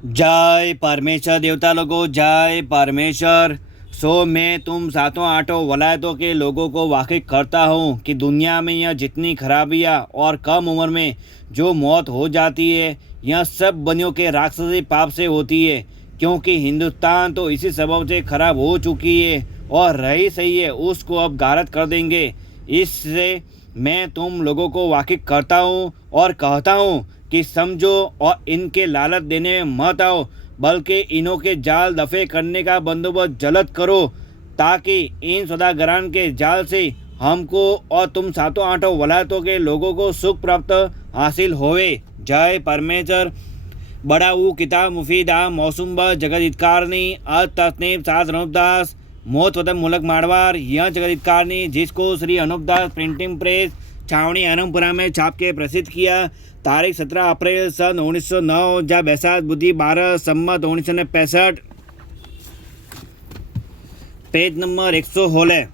जय परमेश्वर देवता लोगों, जय परमेश्वर। मैं तुम सातों आठों वलायतों के लोगों को वाकिफ करता हूँ कि दुनिया में यह जितनी खराबियाँ और कम उम्र में जो मौत हो जाती है, यह सब बनियों के राक्षसी पाप से होती है। क्योंकि हिंदुस्तान तो इसी सबब से खराब हो चुकी है और रही सही है उसको अब गारत कर देंगे। इससे मैं तुम लोगों को वाकिफ करता हूँ और कहता हूँ कि समझो और इनके लालच देने में मत आओ, बल्कि इन्हों के जाल दफे करने का बंदोबस्त जल्द करो, ताकि इन सौदागरान के जाल से हमको और तुम सातों आठों वलायतों के लोगों को सुख प्राप्त हासिल होवे। जय परमेश्वर। बड़ा ऊ किताब मुफीदा मौसुम्बा जगत हितकारनी अज तस्नीब सात अनुपदास मोत वतन मुलक मारवाड़। यह जगत हितकारनी जिसको श्री अनुपदास प्रिंटिंग प्रेस छावनी आनंदपुरा में छाप के प्रसिद्ध किया। तारीख 17 अप्रैल सन 1909 जहाँ बैसाख बुद्धि 12 सम्मत 1965। Page number 116।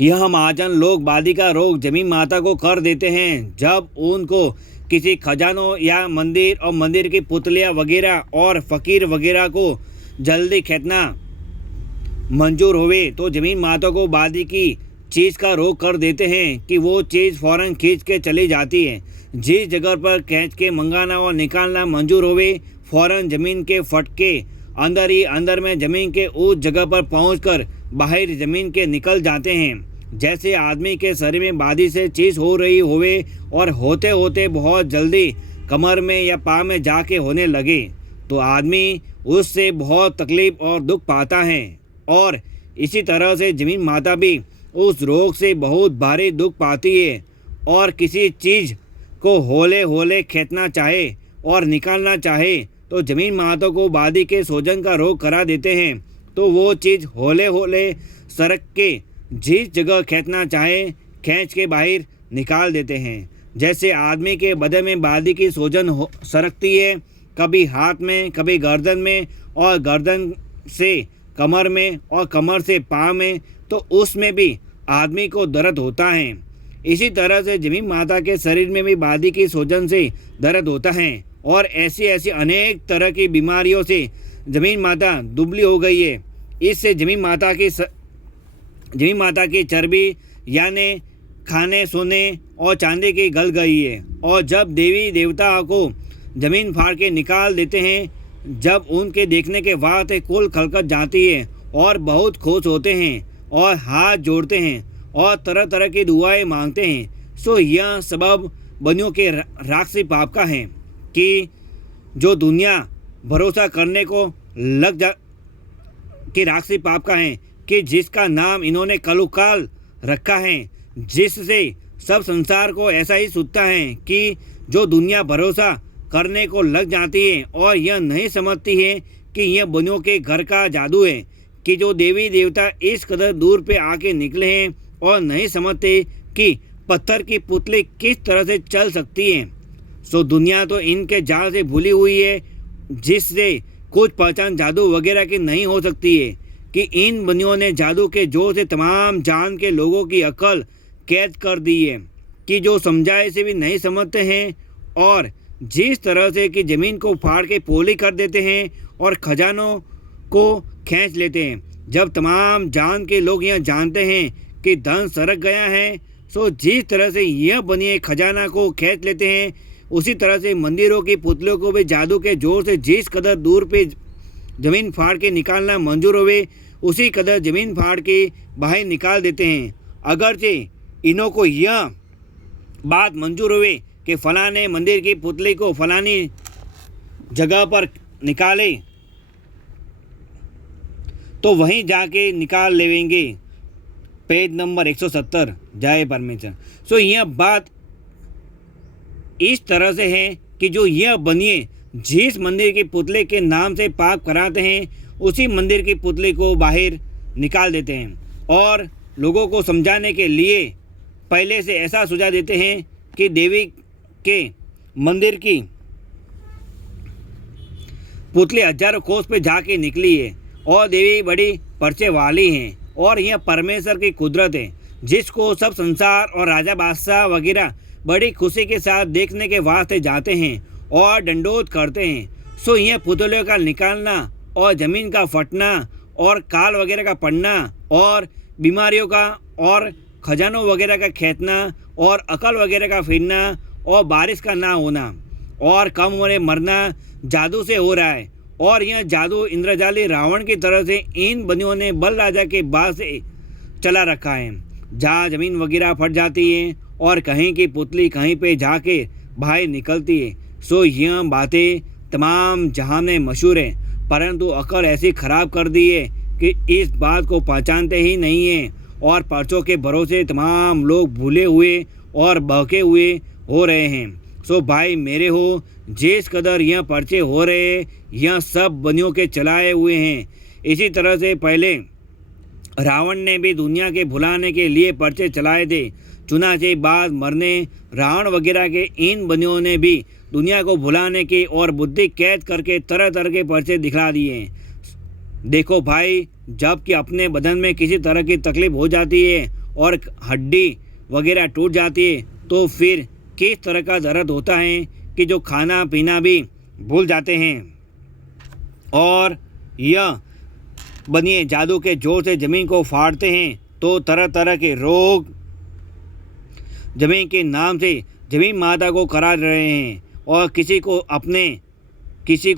यह महाजन लोग बादी का रोग जमीन माता को कर देते हैं जब उनको किसी खजानों या मंदिर और मंदिर की पुतलियाँ वगैरह और फकीर वगैरह को जल्दी खेतना मंजूर होवे तो जमीन माता को बादी की चीज़ का रोक कर देते हैं कि वो चीज़ फ़ौरन खींच के चली जाती है। जिस जगह पर खींच के मंगाना और निकालना मंजूर होवे, फ़ौरन ज़मीन के फटके अंदर ही अंदर में ज़मीन के उस जगह पर पहुंचकर बाहर ज़मीन के निकल जाते हैं। जैसे आदमी के शरीर में बादी से चीज़ हो रही होवे और होते होते बहुत जल्दी कमर में या पाँव में जाके होने लगे तो आदमी उससे बहुत तकलीफ़ और दुख पाता है। और इसी तरह से ज़मीन माता भी उस रोग से बहुत भारी दुख पाती है और किसी चीज़ को होले होले खींचना चाहे और निकालना चाहे तो ज़मीन माता को बादी के सोजन का रोग करा देते हैं तो वो चीज़ होले होले सरक के जिस जगह खींचना चाहे खींच के बाहर निकाल देते हैं। जैसे आदमी के बदन में बादी की सोजन सरकती है, कभी हाथ में, कभी गर्दन में और गर्दन से कमर में और कमर से पाँव में, तो उसमें भी आदमी को दर्द होता है। इसी तरह से ज़मीन माता के शरीर में भी बादी की सूजन से दर्द होता है और ऐसी ऐसी अनेक तरह की बीमारियों से ज़मीन माता दुबली हो गई है। इससे ज़मीन माता की चर्बी यानी खाने सोने और चांदी की गल गई है। और जब देवी देवता को ज़मीन फाड़ के निकाल देते हैं, जब उनके देखने के बाद कुल खलकत जाती है और बहुत खुश होते हैं और हाथ जोड़ते हैं और तरह तरह की दुआएं मांगते हैं। सो यह सबब बनियों के राक्षसी पाप का है कि जो दुनिया भरोसा करने को लग जा कि राक्षसी पाप का है कि जिसका नाम इन्होंने कलुकाल रखा है, जिससे सब संसार को ऐसा ही सूझता है कि जो दुनिया भरोसा करने को लग जाती है और यह नहीं समझती है कि यह बनियों के घर का जादू है, कि जो देवी देवता इस कदर दूर पे आके निकले हैं और नहीं समझते कि पत्थर की पुतली किस तरह से चल सकती है। सो दुनिया तो इनके जाल से भूली हुई है, जिससे कुछ पहचान जादू वगैरह की नहीं हो सकती है कि इन बनियों ने जादू के जोर से तमाम जान के लोगों की अकल कैद कर दी है कि जो समझाए से भी नहीं समझते हैं। और जिस तरह से कि ज़मीन को फाड़ के पोली कर देते हैं और खजानों को खींच लेते हैं। जब तमाम जान के लोग यह जानते हैं कि धन सरक गया है, सो जिस तरह से यह बनिए खजाना को खींच लेते हैं, उसी तरह से मंदिरों की पुतलों को भी जादू के जोर से जिस कदर दूर पे ज़मीन फाड़ के निकालना मंजूर होवे, उसी कदर ज़मीन फाड़ के बाहर निकाल देते हैं। अगरचे इन्हों को यह बात मंजूर होवे कि फलाने मंदिर की पुतली को फलानी जगह पर निकाले तो वहीं जाके निकाल लेंगे। Page number 170। जय परमेश्वर। सो यह बात इस तरह से है कि जो यह बनिए जिस मंदिर की पुतले के नाम से पाप कराते हैं, उसी मंदिर की पुतले को बाहर निकाल देते हैं और लोगों को समझाने के लिए पहले से ऐसा सुझाव देते हैं कि देवी के मंदिर की पुतली हजारों कोस पे जाके निकली है और देवी बड़ी पर्चे वाली हैं और यह परमेश्वर की कुदरत है, जिसको सब संसार और राजा बादशाह वगैरह बड़ी खुशी के साथ देखने के वास्ते जाते हैं और दंडोत करते हैं। सो यह पुतलों का निकालना और ज़मीन का फटना और काल वगैरह का पड़ना और बीमारियों का और खजानों वगैरह का खेतना और अकल वगैरह का फिरना और बारिश का ना होना और कम उम्र मरना जादू से हो रहा है। और यह जादू इंद्रजाली रावण की तरह से इन बनियों ने बल राजा के बाद से चला रखा है। जहाँ ज़मीन वगैरह फट जाती है और कहीं की पुतली कहीं पे जाके बाहर निकलती है। सो यह बातें तमाम जहां में मशहूर है, परंतु अकल ऐसी ख़राब कर दी है कि इस बात को पहचानते ही नहीं हैं और पर्चों के भरोसे तमाम लोग भूले हुए और बहके हुए हो रहे हैं। सो भाई मेरे हो, जिस कदर यह पर्चे हो रहे यह सब बनियों के चलाए हुए हैं। इसी तरह से पहले रावण ने भी दुनिया के भुलाने के लिए पर्चे चलाए थे। चुनाचे बाद मरने रावण वगैरह के इन बनियों ने भी दुनिया को भुलाने के और बुद्धि कैद करके तरह तरह के पर्चे दिखला दिए। देखो भाई, जब कि अपने बदन में किसी तरह की तकलीफ हो जाती है और हड्डी वगैरह टूट जाती है तो फिर किस तरह का दर्द होता है कि जो खाना पीना भी भूल जाते हैं। और यह बनिए जादू के जोर से ज़मीन को फाड़ते हैं तो तरह तरह के रोग ज़मीन के नाम से ज़मीन माता को करा रहे हैं और किसी को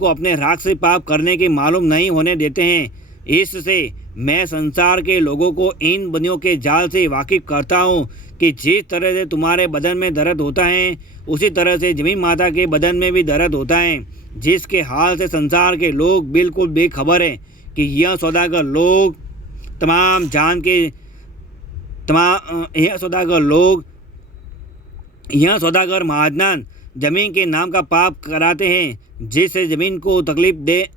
अपने राक्षसी पाप करने के मालूम नहीं होने देते हैं। इससे मैं संसार के लोगों को इन बनियों के जाल से वाकिफ़ करता हूँ कि जिस तरह से तुम्हारे बदन में दर्द होता है उसी तरह से ज़मीन माता के बदन में भी दर्द होता है, जिसके हाल से संसार के लोग बिल्कुल बेखबर है कि यह सौदागर लोग यह सौदागर महाजनान ज़मीन के नाम का पाप कराते हैं, जिससे ज़मीन को तकलीफ दे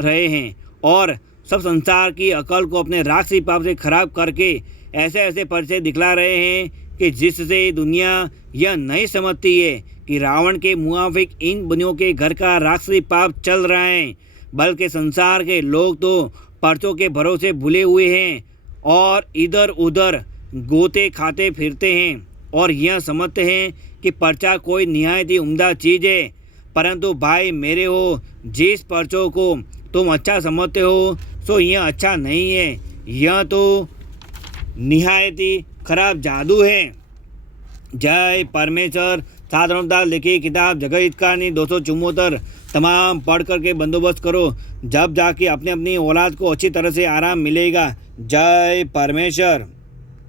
रहे हैं और सब संसार की अकल को अपने राक्षसी पाप से खराब करके ऐसे ऐसे पर्चे दिखला रहे हैं कि जिससे दुनिया यह नहीं समझती है कि रावण के मुआफिक इन बनियों के घर का राक्षसी पाप चल रहा है, बल्कि संसार के लोग तो पर्चों के भरोसे भूले हुए हैं और इधर उधर गोते खाते फिरते हैं और यह समझते हैं कि पर्चा कोई निहायत ही उम्दा चीज़ है। परंतु भाई मेरे हो, जिस पर्चों को तुम अच्छा समझते हो सो यह अच्छा नहीं है, यह तो निहायत ही खराब जादू है। जय परमेश्वर। साधारणता लिखी किताब जगत हितकारी 274 तमाम पढ़ करके बंदोबस्त करो, जब जाके अपनी अपनी औलाद को अच्छी तरह से आराम मिलेगा। जय परमेश्वर।